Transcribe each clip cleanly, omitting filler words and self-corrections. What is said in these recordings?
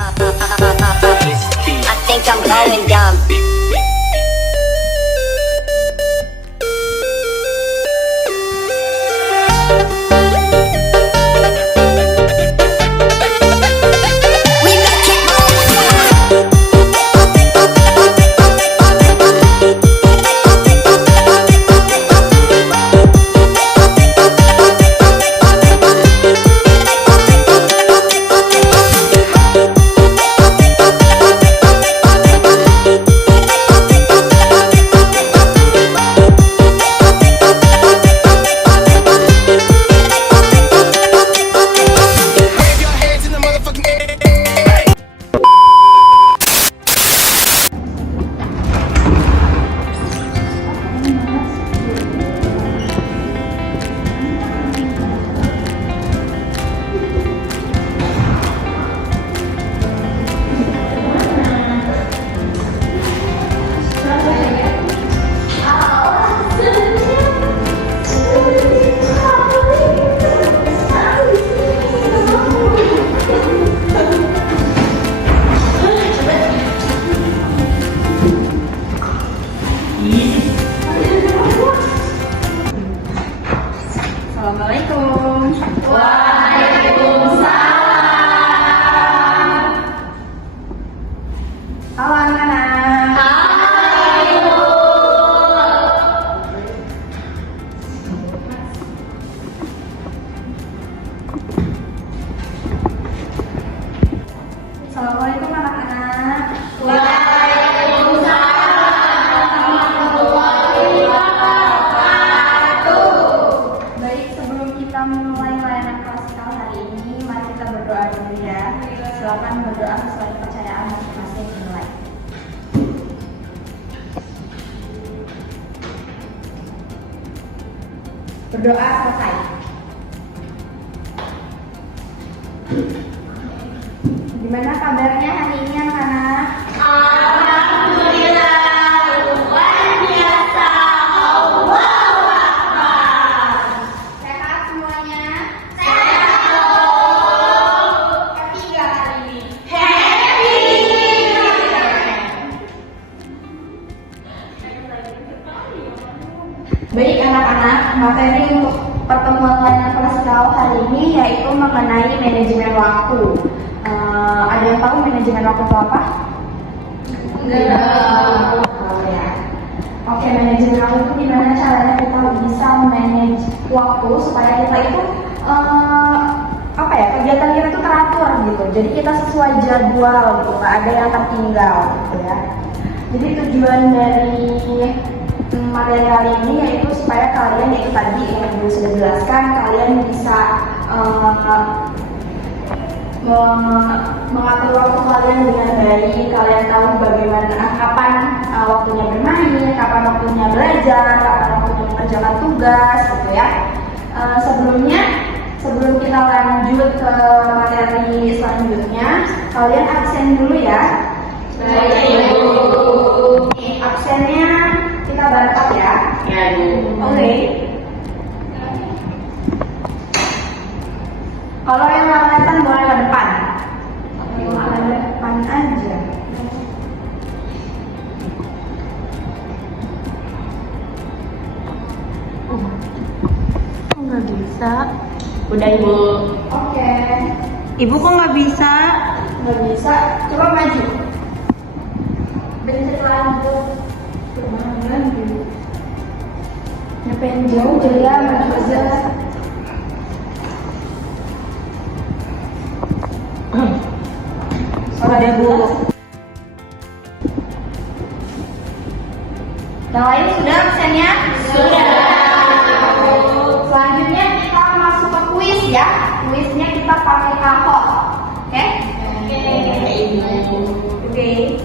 I think I'm going dumb. Assalamualaikum. Waalaikumsalam. Halo anak-anak. Hai Bu. Assalamualaikum anak-anak. Waalaikumsalam warahmatullahi wabarakatuh. Baik, sebelum kita memulai layanan klasikal hari ini, mari kita berdoa dulu ya. Silakan berdoa sesuai kepercayaan masing-masing dimulai. Berdoa selesai. Gimana kabarnya hari ini anak-anak? Alhamdulillah luar biasa. Allahu Akbar. Sehat semuanya? Sehat dong. Happy nggak hari ini? Happy. Baik anak-anak, materi untuk pertemuan layanan klasikal hari ini yaitu mengenai manajemen waktu. Ada yang tahu manajemen waktu itu apa? Enggak. Tahu ya. Oke, manajemen waktu itu gimana caranya kita bisa manage waktu supaya kita itu kegiatan kita itu teratur gitu. Jadi kita sesuai jadwal gitu, nggak ada yang tertinggal gitu ya. Jadi tujuan dari materi kali ini yaitu supaya kalian, yaitu tadi yang Ibu sudah jelaskan, kalian bisa mengatur waktu kalian dengan baik. Kalian tahu bagaimana kapan waktunya bermain, kapan waktunya belajar, kapan waktunya mengerjakan tugas gitu ya. Sebelum kita lanjut ke materi selanjutnya, kalian absen dulu ya. Baik, Ibu. Absennya kita batak ya. Ya, Bu. Oke. Kalau yang kelihatan boleh ke depan. Ke depan aja. Kok nggak bisa? Udah, Ibu. Oke. Ibu kok nggak bisa? Nggak bisa. Coba maju. Bentar lanjut. Kemana dulu? Ngapain jauh jadi ya, maju aja. Udah Bu. Yang lain sudah absennya? Sudah. Selanjutnya kita masuk ke kuis ya. Kuisnya kita pakai kapot. Oke? Oke.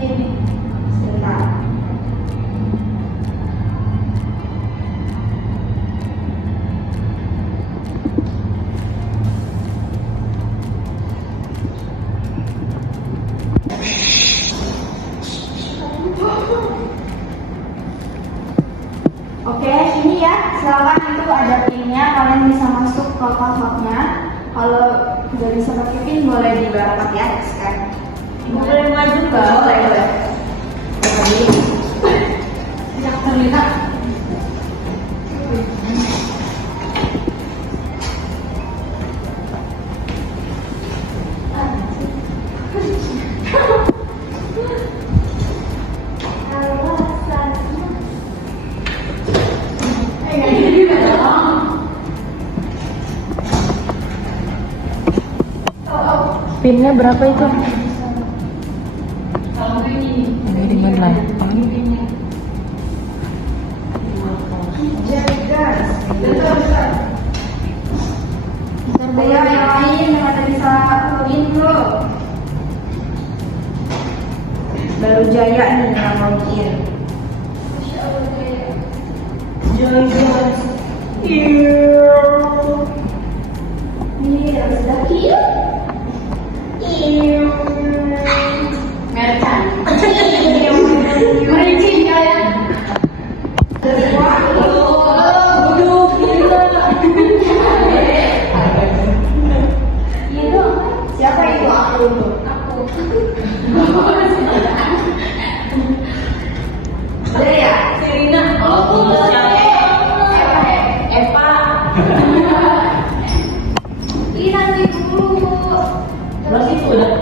Ini sebentar. ini ya, silakan itu ada pinnya, kalian bisa masuk ke kotaknya. Kalau udah bisa pakai pin boleh diberangkat ya, sekarang. Boleh maju Boleh, boleh. Jadi, Tidak terlihat. Pinnya berapa itu? Kalau ini. Ini dengan 8. Bentar yang lain yang ada bisa login dulu. Baru Jaya nih yang login. Ini harus daki. Mercan. Mericin kalian. Bodoh gila. Siapa itu aku? Ada ya? Serina. Oh, Eva. Ini nanti dulu. Terus itu udah.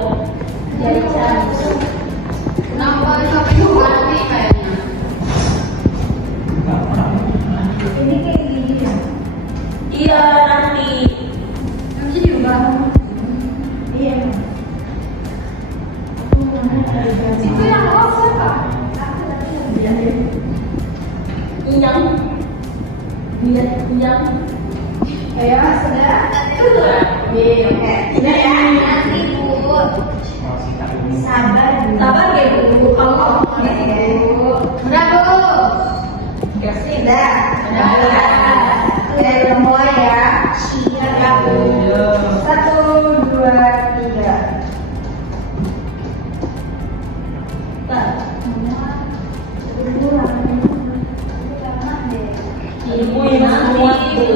Jadi Kenapa sampai mati kayaknya? ini kayak gini ya? Iya nanti. Nanti diubah. Iya. Itu yang lost siapa? Inyang. Inyang. Ya sudah. Iya, oke. Tidak ya. Nanti Bu. Sabar. Sabar ya Bu. Kamu ngomong Bu. Udah Bu. Sudah. Udah mulai ya. Siap ya Bu. 1, 2, 3. Ibu yang kuat Bu.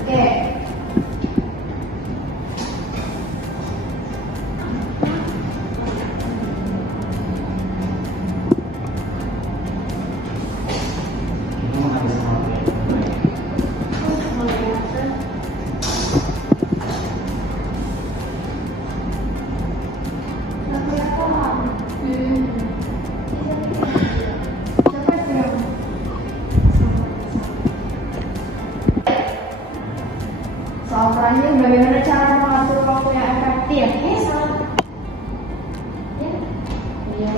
Oke. Soal selanjutnya bagaimana cara mengatur waktu yang efektif? Salah. Ya. Iya.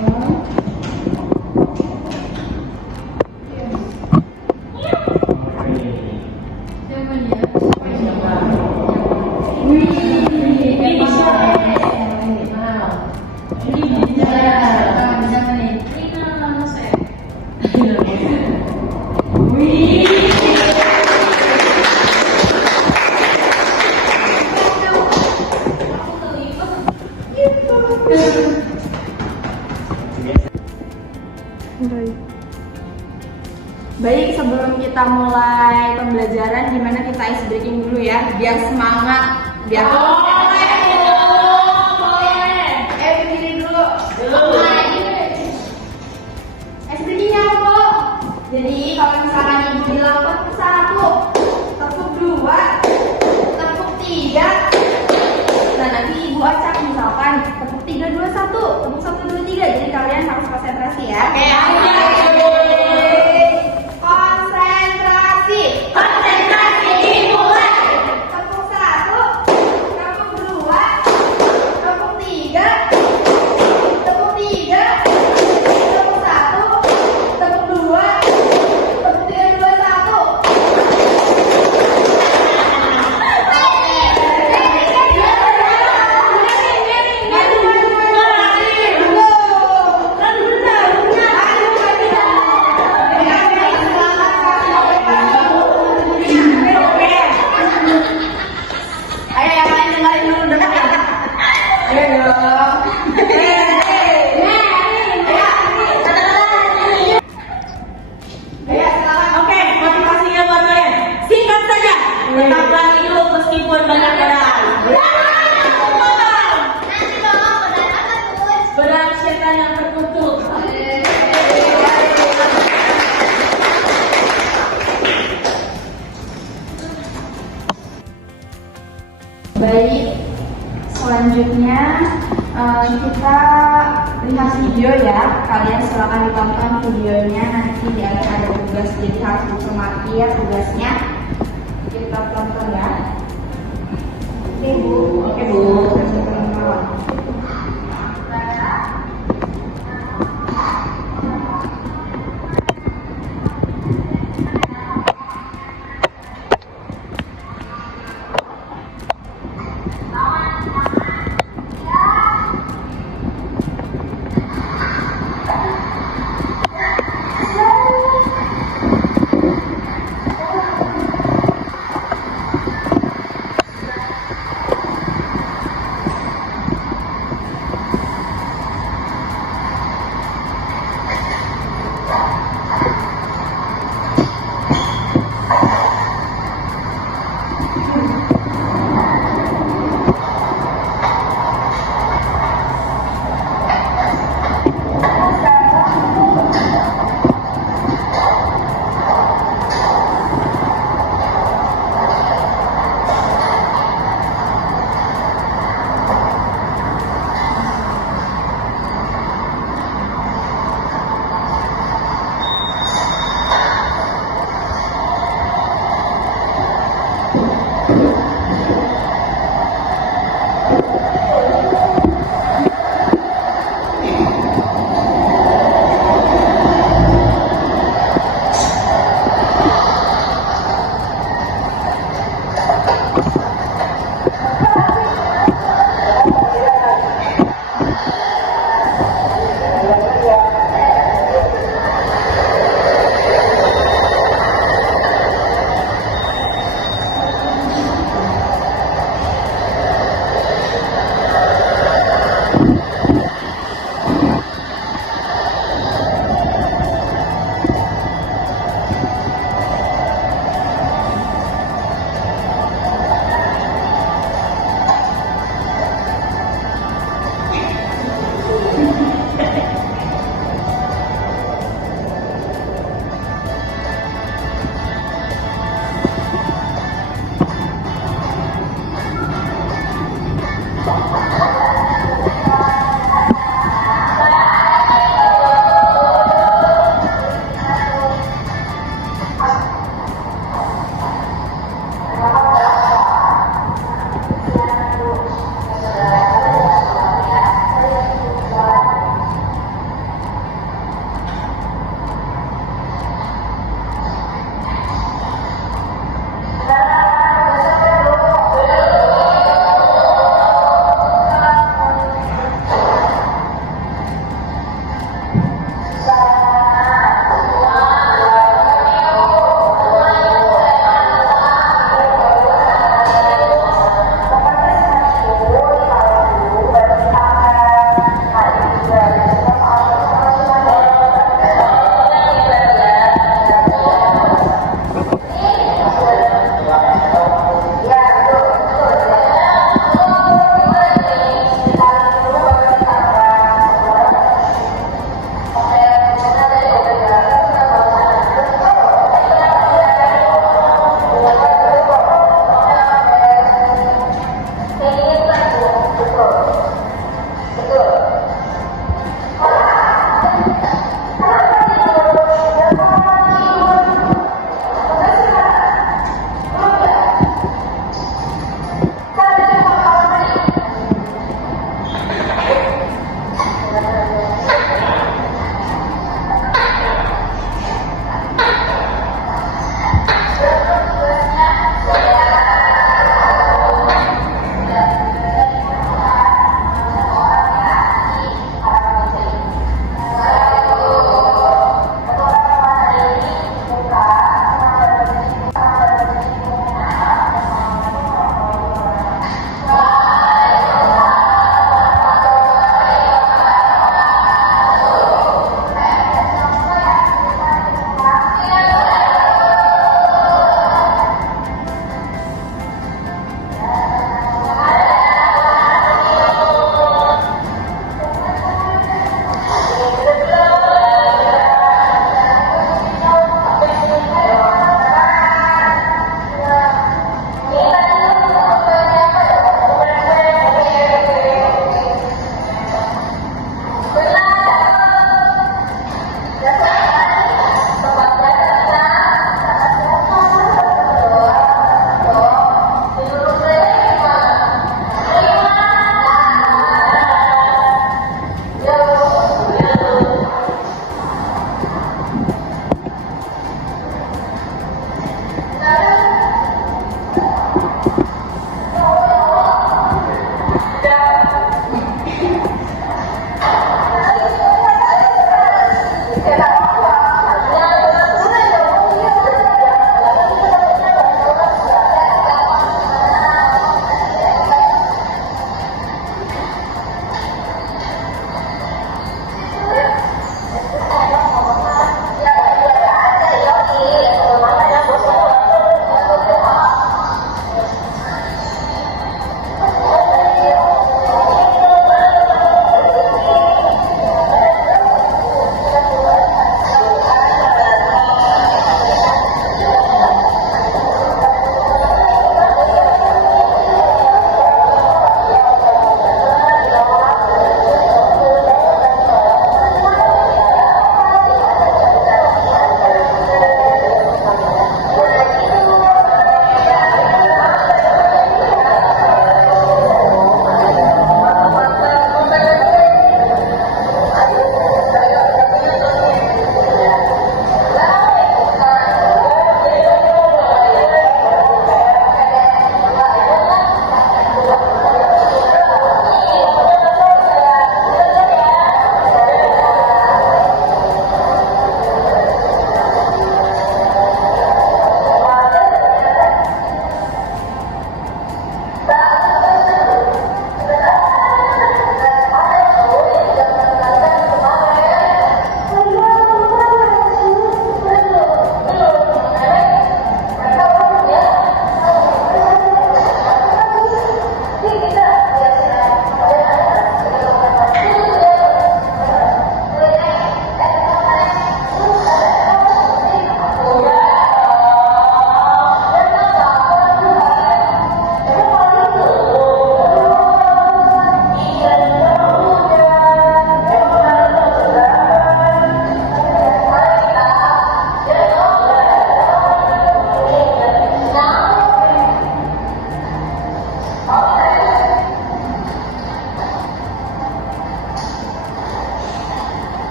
Baik, sebelum kita mulai pembelajaran, gimana kita ice breaking dulu ya, biar semangat, biar berdiri dulu. Ice breakingnya apa Bu? Jadi kalau misalkan ibu bilang tepuk 1, tepuk 2, tepuk 3, dan nanti ibu acak misalkan tepuk 3, 2, 1, tepuk 1, 2, 3. Jadi kalian harus konsentrasi ya. Konsentrasi dimulai. Tepuk 1, tepuk 2, tepuk 3, tepuk 3, tepuk 1, tepuk 2, tepuk 3, 2, 1. Aduh. Tetaplah hidup meskipun banyak orang. Berat setan yang terkutuk. Baik, selanjutnya kita lihat video ya. Kalian silakan ditonton videonya, nanti di akhir ada tugas, jadi harus dicermati ya tugasnya. Kita tonton ya. Oke Bu. Oke, Bu.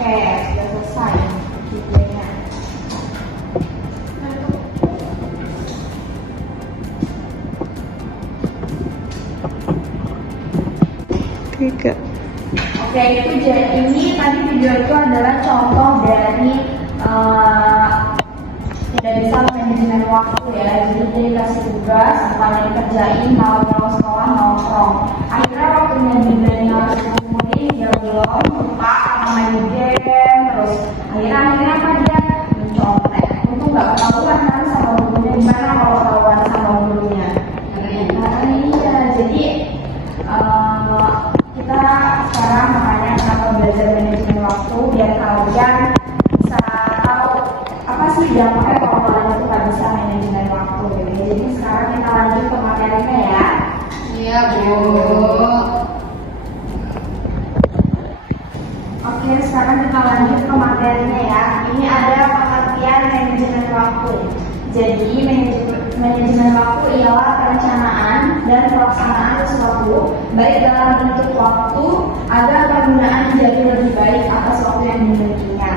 Oke, sudah selesai videonya. Tiga. Oke, itu jadi ini tadi video itu adalah contoh dari tidak bisa manajemen waktu ya. Jadi dia dikasih tugas, bukan dikerjain, mau sekolah nongkrong. Akhirnya waktunya dibilangnya harus kumpulin, dia belum lupa sama main game terus. Akhirnya apa dia mencontek. Untung nggak ketahuan kan sama gurunya, gimana kalau ketahuan sama gurunya? Nah iya, jadi kita sekarang makanya kenapa belajar manajemen waktu biar kalian bisa tahu apa sih dampaknya kalau kalian itu nggak bisa manajemen waktu gitu. Jadi sekarang kita lanjut ke materinya ya. Iya, Bu. Oke, sekarang kita lanjut ke materinya ya. Ini ada pengertian manajemen waktu. Jadi manajemen waktu ialah perencanaan dan pelaksanaan sesuatu baik dalam bentuk waktu agar penggunaan menjadi lebih baik atas waktu yang dimilikinya.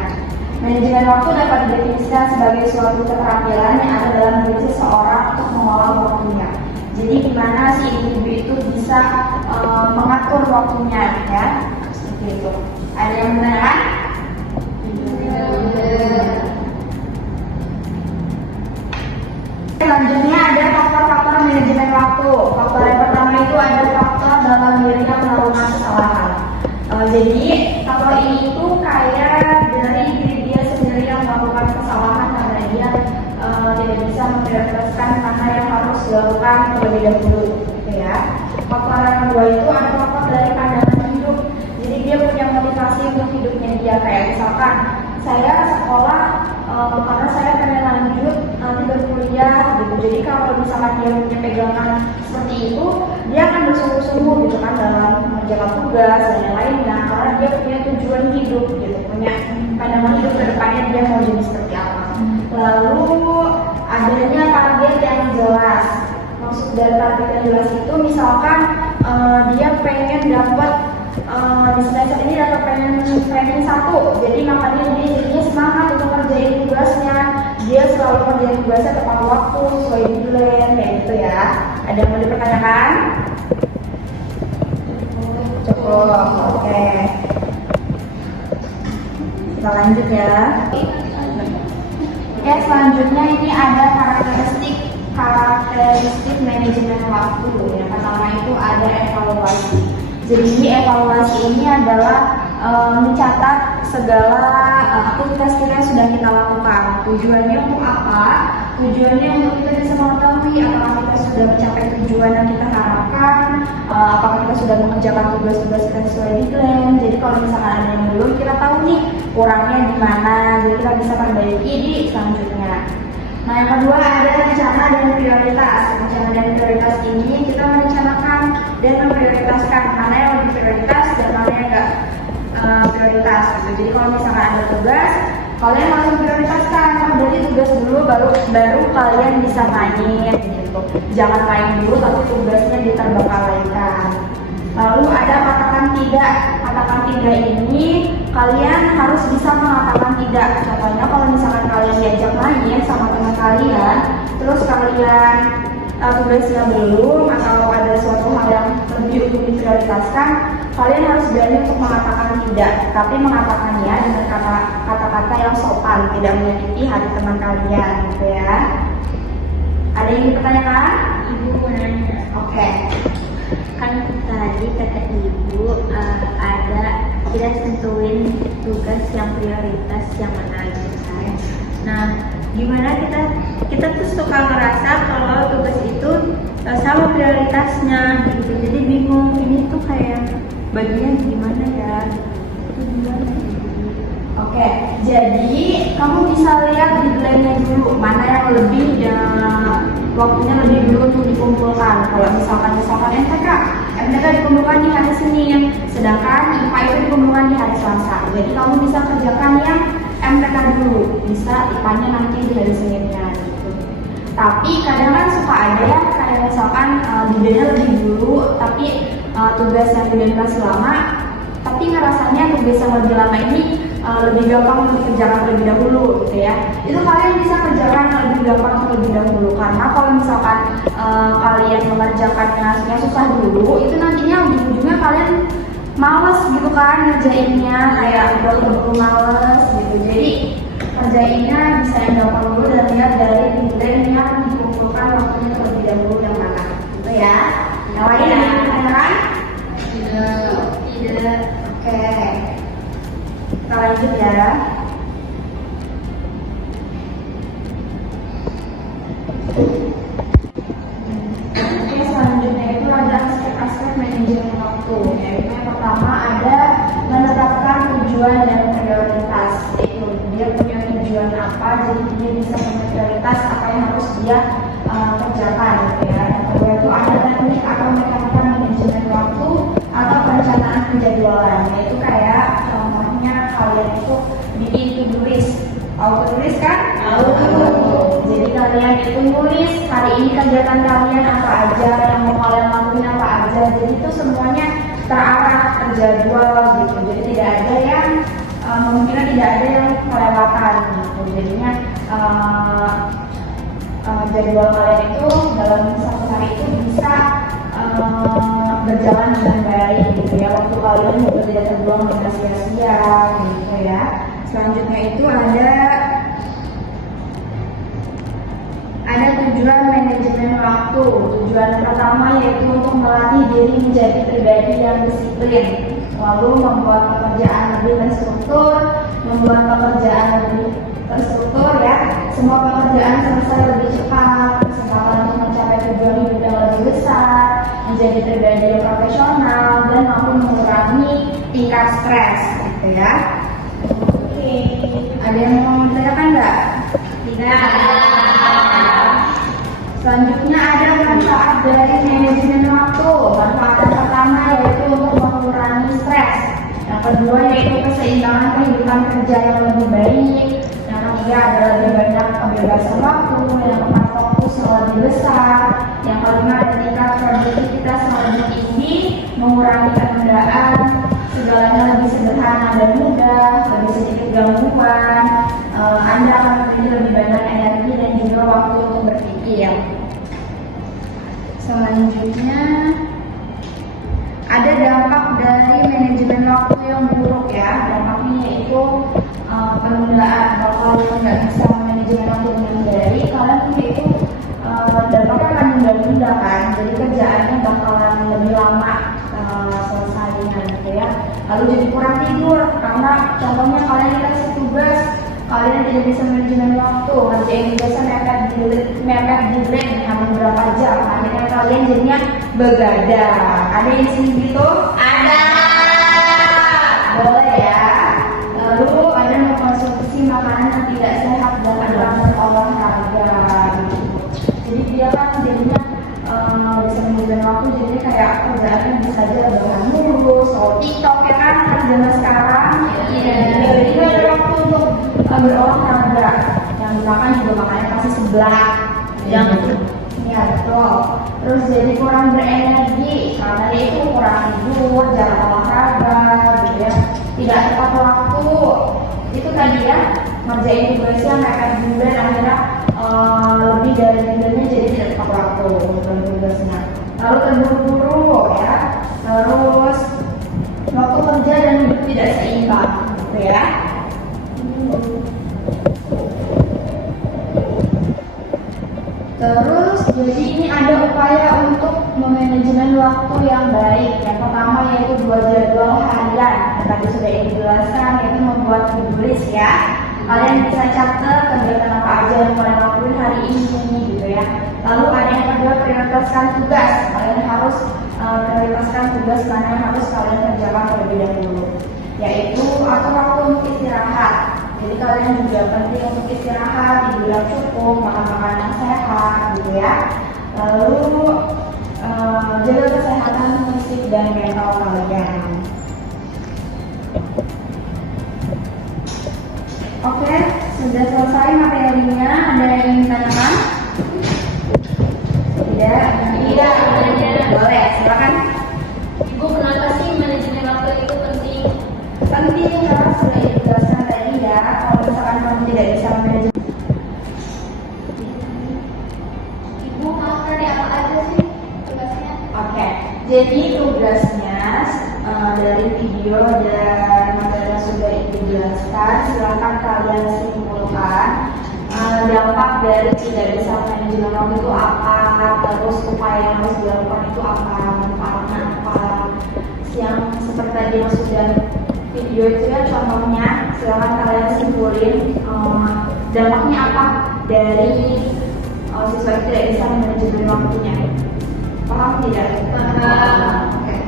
Manajemen waktu dapat didefinisikan sebagai suatu keterampilan yang ada dalam diri seseorang untuk mengolah waktunya. Jadi gimana si individu itu bisa mengatur waktunya ya, seperti itu. Ada yang menanyakan? Selanjutnya ada faktor-faktor manajemen waktu. Faktor yang pertama itu ada faktor dalam dirinya melakukan kesalahan. Jadi faktor ini itu kayak dari diri dia sendiri yang melakukan kesalahan karena dia tidak bisa memprioritaskan mana yang harus dilakukan terlebih dahulu, gitu ya. Faktor yang kedua itu ada faktor dari pandangan hidup. Jadi dia punya motivasi untuk hidupnya dia, kayak misalkan saya sekolah karena saya pengen lanjut nanti berkuliah gitu. Jadi kalau misalkan dia punya pegangan seperti itu, dia akan bersungguh-sungguh gitu kan dalam mengerjakan tugas dan yang lainnya karena dia punya tujuan hidup gitu, punya pandangan hidup ke depannya dia mau jadi seperti apa. Lalu adanya target yang jelas. Maksud dari target yang jelas itu misalkan dia pengen dapat di semester ini dapat pengen satu, jadi makanya dia jadinya semangat untuk kerjain tugasnya. Dia selalu kerjain tugasnya tepat waktu sesuai deadline kayak gitu ya. Ada yang mau dipertanyakan? Cukup, oke. Kita lanjut ya. Ya selanjutnya ini ada karakteristik manajemen waktu. Yang pertama itu ada evaluasi. Jadi evaluasi ini adalah mencatat segala aktivitas kita yang sudah kita lakukan. Tujuannya untuk apa? Tujuannya untuk kita bisa mengetahui apakah kita sudah mencapai tujuan yang kita harapkan, apakah kita sudah mengerjakan tugas-tugas kita sesuai deadline. Jadi kalau misalkan ada yang belum, kita tahu nih kurangnya di mana, jadi kita bisa perbaiki di selanjutnya. Nah yang kedua ada rencana dan prioritas. Rencana dan prioritas ini kita merencanakan dan memprioritaskan mana yang lebih prioritas dan mana yang enggak prioritas gitu. Jadi kalau misalkan ada tugas, kalian langsung prioritaskan. Berarti tugas dulu baru kalian bisa main gitu. Jangan main dulu tapi tugasnya diterbengkalaikan. Lalu ada katakan tidak. Katakan tidak ini kalian harus bisa mengatakan tidak. Contohnya kalau misalkan kalian diajak main sama teman kalian, terus kalian tugasnya belum atau ada suatu hal yang lebih untuk diprioritaskan, kalian harus berani untuk mengatakan tidak. Tapi mengatakannya dengan kata-kata yang sopan, tidak menyakiti hati teman kalian, gitu ya. Ada yang dipertanyakan? Ibu mau nanya. Oke. Kan tadi kata ibu ada kita tentuin tugas yang prioritas yang mana gitu kan. Nah gimana kita tuh suka ngerasa kalau tugas itu sama prioritasnya gitu, jadi bingung ini tuh kayak bagian gimana ya, itu gimana gitu. Oke, jadi kamu bisa lihat deadline-nya dulu, mana yang lebih dan waktunya lebih dulu untuk dikumpulkan. Kalau misalkan MTK dikumpulkan di hari Senin, sedangkan IPA itu dikumpulkan di hari Selasa. Jadi kamu bisa kerjakan yang MTK dulu, bisa IPA-nya nanti di hari Seninnya gitu. Tapi kadang kan suka ada ya, kayak misalkan deadline-nya lebih dulu, tapi tugas yang deadline masih lama, tapi ngerasanya tugas yang lebih lama ini lebih gampang untuk dikerjakan terlebih dahulu gitu ya. Itu kalian bisa kerjakan lebih gampang terlebih dahulu, karena kalau misalkan kalian mengerjakannya yang susah dulu, itu nantinya ujung-ujungnya kalian males gitu kan ngerjainnya, kayak udah keburu males gitu. Jadi kerjainnya bisa yang gampang dulu dan lihat dari deadline yang dikumpulkan waktunya terlebih dahulu yang mana gitu ya. Yang lain ada yang ditanyakan? Tidak. Oke. Kita lanjut ya. Oke, selanjutnya itu ada aspek-aspek manajemen waktu. Yaitu yang pertama ada menetapkan tujuan dan prioritas. Yaitu dia punya tujuan apa, jadi dia bisa punya prioritas apa yang harus dia kerjakan gitu ya. Yang kedua itu ada teknik atau mekanika manajemen waktu atau perencanaan penjadwalan. Yaitu kayak contohnya kalian itu bikin to-do list. Tahu to-do list kan? Tahu. Jadi kalian itu nulis hari ini kegiatan kalian apa aja, yang mau kalian lakuin apa aja. Jadi itu semuanya terarah, terjadwal gitu. Jadi tidak ada yang mungkin tidak ada yang kelewatan gitu. Jadinya jadwal kalian itu dalam satu hari itu bisa berjalan dengan baik gitu ya. Waktu kalian juga tidak terbuang dengan sia-sia gitu ya. Selanjutnya itu ada tujuan manajemen waktu. Tujuan pertama yaitu untuk melatih diri menjadi pribadi yang disiplin, lalu membuat pekerjaan lebih terstruktur, ya. Semua pekerjaan selesai lebih cepat, kesempatan untuk mencapai tujuan hidup yang lebih besar, menjadi pribadi yang profesional, dan mampu mengurangi tingkat stres, gitu ya. Oke, ada yang mau ditanyakan nggak? Tidak. Selanjutnya ada manfaat dari manajemen waktu. Manfaat yang pertama yaitu untuk mengurangi stres. Yang kedua yaitu keseimbangan kehidupan kerja yang lebih baik. Yang ketiga adalah lebih banyak kebebasan waktu. Yang keempat fokus yang lebih besar. Yang kelima ada tingkat produktivitas yang lebih tinggi, mengurangi penundaan, segalanya lebih sederhana dan mudah, lebih sedikit gangguan. Anda akan memiliki lebih banyak energi dan juga waktu untuk berpikir. Selanjutnya ada dampak dari manajemen waktu yang buruk ya. Dampaknya yaitu penundaan. Kalau kalian nggak bisa manajemen waktu dengan baik, kalian itu dampaknya akan menunda-nunda kan. Jadi kerjaannya bakalan lebih lama selesainya gitu ya. Lalu jadi kurang tidur karena contohnya kalian dikasih tugas, kalian tidak bisa manajemen waktu, ngerjain tugasnya mepet di break hanya beberapa jam, akhirnya kalian jadinya begadang. Ada yang sini gitu? Ada. Boleh ya. Lalu ada mengkonsumsi makanan yang tidak sehat dan kurang berolahraga gitu. Jadi dia kan jadinya bisa manajemen waktu, jadi kayak kerjaannya bisa aja bahan mulu, soal TikTok ya kan zaman sekarang. Jadi ada waktu untuk berolahraga, yang dimakan juga makannya pasti seblak, yang ya betul. Terus jadi kurang berenergi karena dia itu kurang tidur, jarang olahraga, gitu ya, tidak tepat waktu. Itu tadi ya, ngerjain tugasnya mepet juga, akhirnya lebih dari tugasnya jadi tidak tepat waktu untuk tugasnya. Lalu terburu-buru ya, terus waktu kerja dan hidup tidak seimbang, gitu ya. Terus jadi ini ada upaya untuk memanajemen waktu yang baik. Yang pertama yaitu buat jadwal harian. Yang tadi sudah dijelaskan, yaitu membuat to-do list ya. Kalian bisa catat kegiatan apa aja yang kalian lakuin hari ini gitu ya. Lalu ada yang kedua, prioritaskan tugas. Kalian harus prioritaskan tugas mana yang harus kalian kerjakan terlebih dahulu. Yaitu atur waktu untuk istirahat. Jadi kalian juga penting untuk istirahat, tidur yang cukup, makan makanan yang sehat, gitu ya. Lalu jaga kesehatan fisik dan mental kalian. Oke, sudah selesai materinya. Ada yang ingin ditanyakan? Tidak? Tidak. Boleh, silakan. Ibu, kenapa sih manajemen waktu itu penting? Penting karena sudah dijelaskan Jadi tugasnya dari video dan materi yang sudah Ibu jelaskan, silakan kalian simpulkan dampak dari tidak bisa manajemen waktu itu apa, terus upaya yang harus dilakukan itu apa, manfaatnya apa. Yang seperti tadi yang sudah video itu ya contohnya, silakan kalian simpulin dampaknya apa dari siswa itu tidak bisa manajemen waktunya. Paham tidak? Paham. Oke.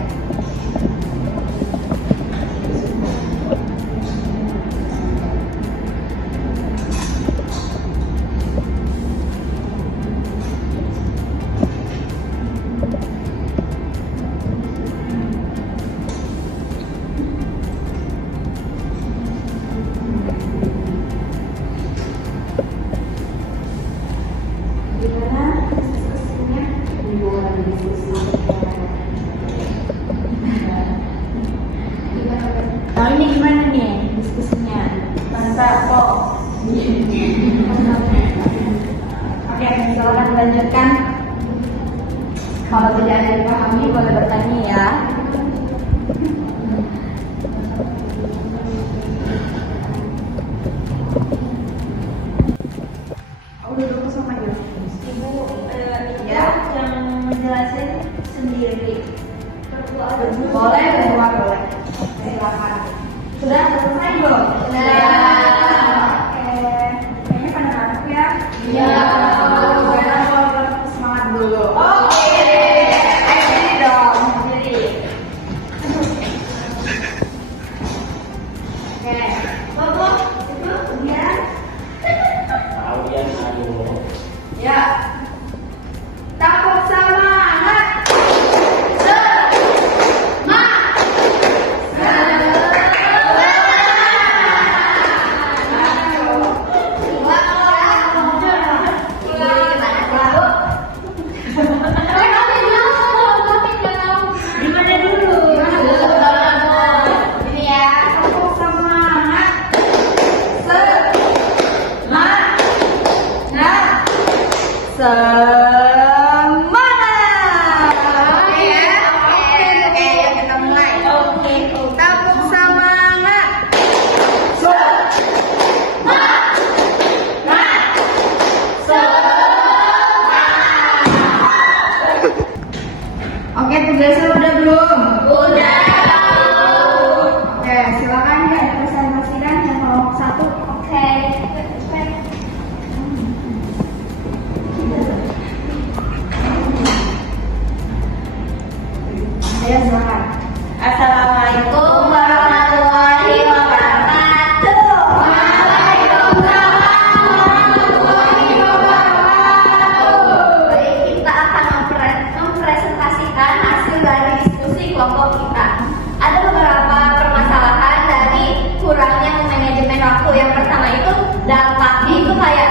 Gimana diskusinya? Ibu lagi diskusi. Nah ini gimana nih diskusinya? Mantap kok. Oke, silakan dilanjutkan. Kalau tidak ada yang dipahami boleh bertanya ya. Duduk sama Ibu. Ya, yang menjelaskan sendiri. Boleh, berdua boleh. Silakan. Sudah selesai belum? Sudah. Oke. Kayaknya pada ngantuk ya? Iya. Gimana kalau semangat dulu? Oke. Ayo sendiri dong, sendiri. Oke. Bobo, itu kemudian. Ya. Takut semangat. Gimana dulu? Ini ya, takut semangat. Semangat. Oke ya. Oke, kita mulai. Oke. Takut semangat. Oke, tugasnya udah belum? Udah. Oke, silakan ya presentasikan yang kelompok 1. Oke. Ayo silakan. Assalamualaikum warahmatullahi wabarakatuh. Baik, kita akan mempresentasikan hasil dari diskusi kelompok kita. Ada beberapa permasalahan dari kurangnya manajemen waktu. Yang pertama itu dampaknya itu kayak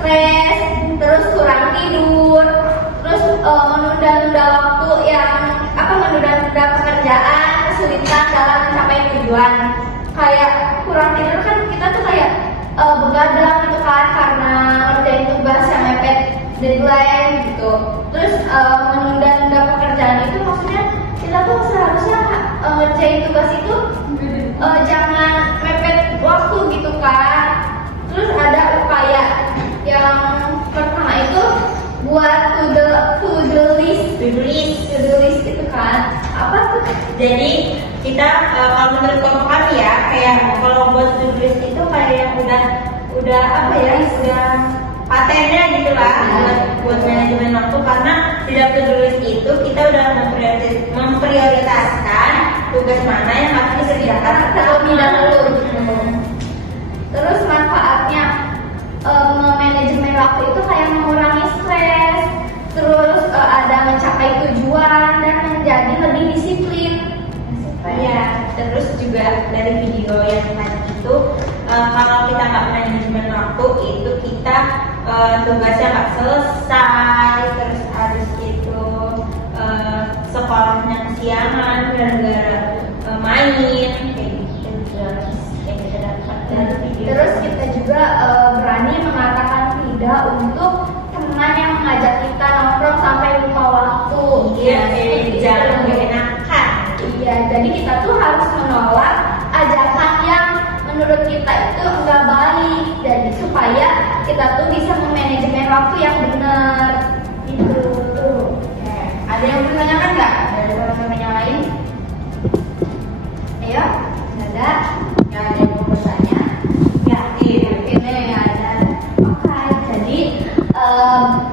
stres, terus kurang tidur, terus menunda-nunda waktu yang menunda-nunda pekerjaan, kesulitan dalam mencapai tujuan. Kayak kurang tidur kan kita tuh kayak begadang gitu kan karena ngerjain tugas yang mepet deadline gitu. Terus menunda-nunda pekerjaan itu maksudnya kita tuh seharusnya ngerjain tugas itu jangan mepet waktu gitu kan. Terus ada upaya yang pertama itu buat to-do list itu kan. Apa tuh? Jadi kita kalau menurut kelompok kami ya, kayak kalau buat to-do list itu kayak yang udah apa ya, udah patennya gitu lah buat manajemen waktu, karena di dalam to-do list itu kita udah memprioritaskan tugas mana yang harus dikerjakan Terlebih dahulu. Terus manfaatnya manajemen waktu itu kayak mengurangi stres, terus ada mencapai tujuan dan menjadi lebih disiplin. Ya, terus juga dari video yang tadi itu kalau kita nggak manajemen waktu itu kita tugasnya nggak selesai, terus habis itu sekolahnya kesiangan gara-gara main kayak gitu yang kita dapat dari video. Terus kita juga berani mengatakan tidak untuk teman yang mengajak kita nongkrong sampai lupa waktu. Iya, Seperti jangan itu. Jadi kita tuh harus menolak ajakan yang menurut kita itu enggak baik, jadi supaya kita tuh bisa memanajemen waktu yang benar. Itu tuh. Oke. Ada yang mau menanyakan nggak dari teman-teman yang lain? Ayo, ada? Ya, ada yang mau bertanya? Ya, ini ada. Oke, jadi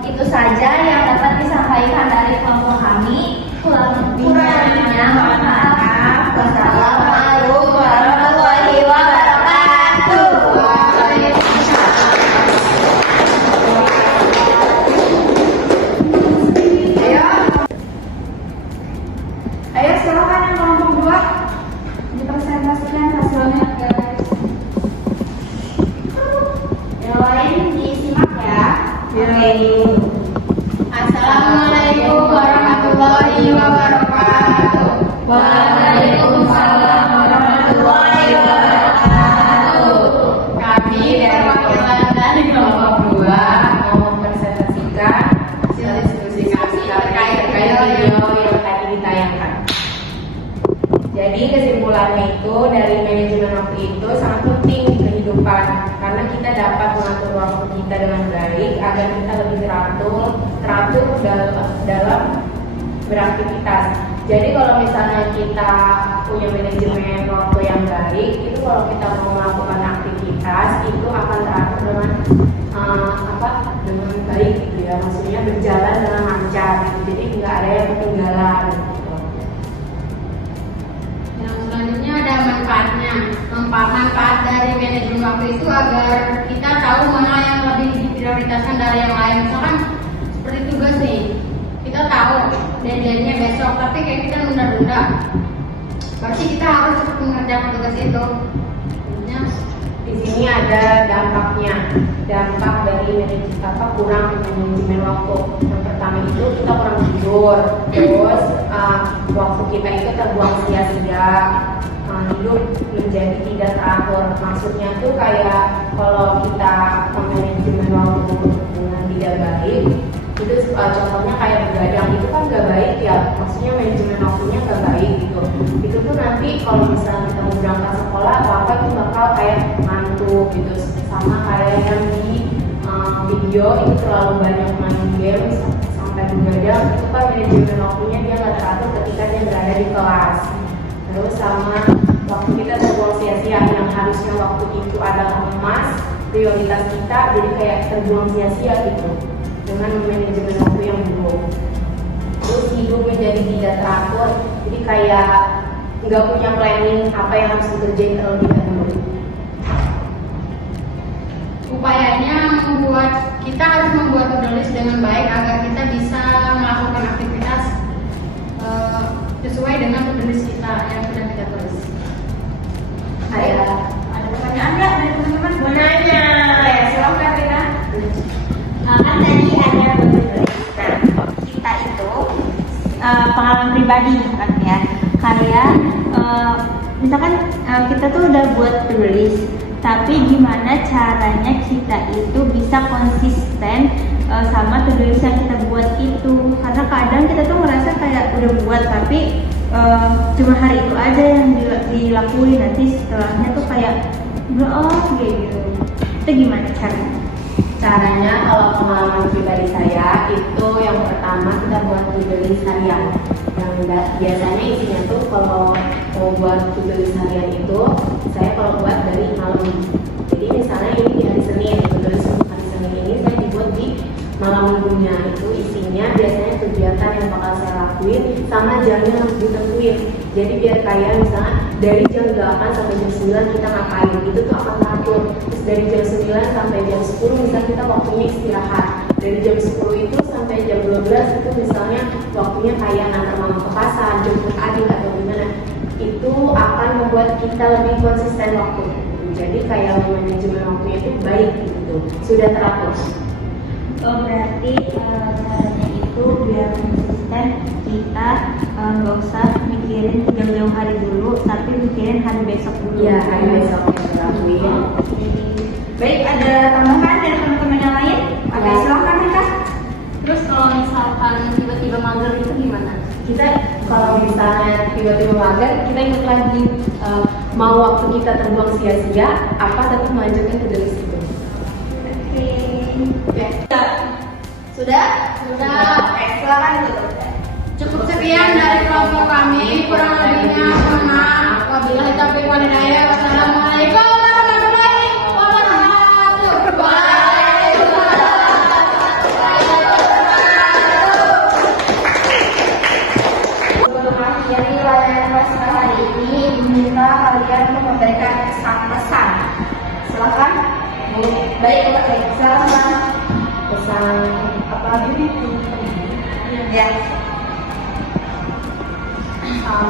itu saja yang dapat disampaikan dari kelompok kami. Kurang-kurangnya mohon maaf. Wassalamualaikum warahmatullahi wabarakatuh. Ayo silakan yang kelompok 2 dipresentasikan hasilnya, guys. Yang lain disimak ya. Oke. Assalamualaikum warahmatullahi wabarakatuh. Waalaikumsalam warahmatullahi wabarakatuh. Kami perwakilan dari kelompok 2 mau mempresentasikan hasil diskusi kami terkait video yang tadi ditayangkan. Jadi kesimpulannya itu dari manajemen waktu itu sangat penting di kehidupan karena kita dapat mengatur waktu kita dengan baik agar kita lebih teratur dalam beraktivitas. Jadi kalau misalnya kita punya manajemen waktu yang baik, itu kalau kita mau melakukan aktivitas itu akan teratur dengan dengan baik gitu ya, maksudnya berjalan dengan lancar gitu. Jadi nggak ada yang ketinggalan. Selanjutnya ada manfaatnya. Manfaat dari manajemen waktu itu agar kita tahu mana yang lebih diprioritaskan dari yang lain. Misalkan seperti tugas nih, kita tahu deadline-nya besok, tapi kayak kita nunda-nunda. Berarti kita harus cepat mengerjakan tugas itu. Di sini ada dampaknya, dampak dari kurang manajemen waktu. Yang pertama itu kita kurang tidur, terus waktu kita itu terbuang sia-sia, hidup menjadi tidak teratur. Maksudnya tuh kayak kalau kita manajemen waktu dengan tidak baik, itu contohnya kayak begadang itu kan nggak baik ya, maksudnya manajemen waktunya nggak baik gitu. Itu tuh nanti kalau misalnya kita mau berangkat sekolah apa itu bakal kayak ngantuk gitu, sama kayak yang di video itu terlalu banyak main game sampai begadang, itu kan manajemen waktunya dia nggak teratur ketika dia berada di kelas. Terus sama waktu kita terbuang sia-sia, yang harusnya waktu itu adalah emas prioritas kita, jadi kayak terbuang sia-sia gitu dengan manajemen waktu yang buruk. Terus hidup menjadi tidak teratur, jadi kayak nggak punya planning apa yang harus dikerjain terlebih dahulu. Upayanya kita harus membuat to-do list dengan baik agar kita bisa melakukan aktivitas sesuai dengan to-do list kita yang sudah kita tulis. Ada pertanyaan nggak dari teman-teman? Mau nanya? Ya, silakan Rina. Kan tadi ada beberapa. Nah, kita itu pengalaman pribadi kan ya. Kayak misalkan kita tuh udah buat tulis, tapi gimana caranya kita itu bisa konsisten sama to-do list yang kita buat itu? Karena kadang kita tuh merasa kayak udah buat tapi cuma hari itu aja yang dilakuin, nanti setelahnya tuh kayak gitu. Itu gimana caranya? Caranya kalau pengalaman pribadi saya itu yang pertama kita buat to-do list harian. Yang biasanya isinya tuh kalau mau buat to-do list harian itu saya kalau buat dari malam. Jadi misalnya ini di hari Senin, to-do list untuk hari Senin ini saya dibuat di malam minggunya. Itu isinya biasanya kegiatan yang bakal saya lakuin sama jamnya harus ditentuin. Jadi biar kayak misalnya dari jam 8 sampai jam 9 kita ngapain, itu tuh akan teratur. Terus dari jam 9 sampai jam 10 misalnya kita waktunya istirahat. Dari jam 10 itu sampai jam 12 itu misalnya waktunya kayak ngantar mama ke pasar, jemput adik atau gimana. Itu akan membuat kita lebih konsisten waktu. Jadi kayak manajemen waktunya itu baik gitu, sudah teratur. Berarti caranya itu biar konsisten kita nggak usah mikirin jauh-jauh hari dulu, tapi mikirin hari besok dulu. Iya, hari besok kita lakuin. Baik, ada tambahan dari teman-teman yang lain? Oke, Ya. silakan Rika. Terus kalau misalkan tiba-tiba mager itu gimana? Kita kalau misalnya tiba-tiba mager, kita ingat lagi mau waktu kita terbuang sia-sia, apa tetap melanjutkan ke list itu. Oke. Sudah? Sudah. Oke, silakan tutup. Cukup sekian dari kelompok kami. Kurang lebihnya mohon maaf. Wabillahi taufiq wal hidayah. Wassalamualaikum warahmatullahi wabarakatuh. Dari layanan kelas hari ini meminta kalian untuk memberikan pesan-pesan. Silakan. Baik, silakan. Pesan apa lagi? Ya.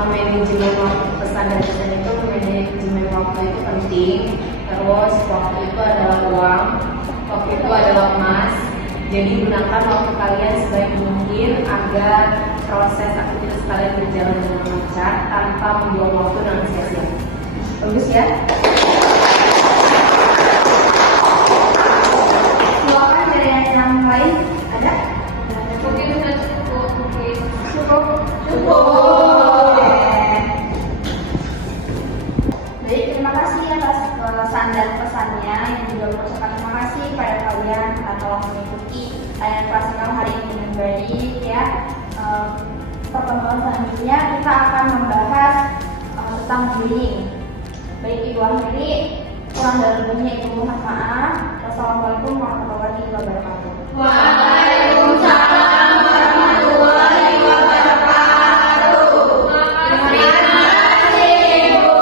Manajemen waktu, pesan dari pesan itu manajemen waktu itu penting. Terus waktu itu adalah uang, waktu itu adalah emas. Jadi gunakan waktu kalian sebaik mungkin agar proses aktivitas kalian berjalan dengan lancar tanpa membuang waktu dengan sia-sia. Bagus ya? Silakan dari yang lain ada? Mungkin sudah cukup. Cukup. Baik, terima kasih atas pesan dan pesannya. Yang juga mengucapkan terima kasih kepada kalian telah mengikuti layanan kelas malam hari ini dengan baik ya. Pertemuan selanjutnya kita akan membahas tentang bullying. Baik, Ibu akhiri, kurang dan lebihnya Ibu mohon maaf. Wassalamualaikum warahmatullahi wabarakatuh. Waalaikumsalam warahmatullahi wabarakatuh. Terima kasih, Ibu.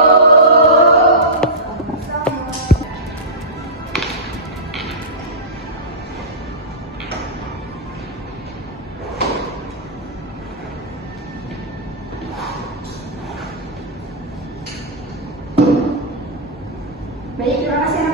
Baik, terima kasih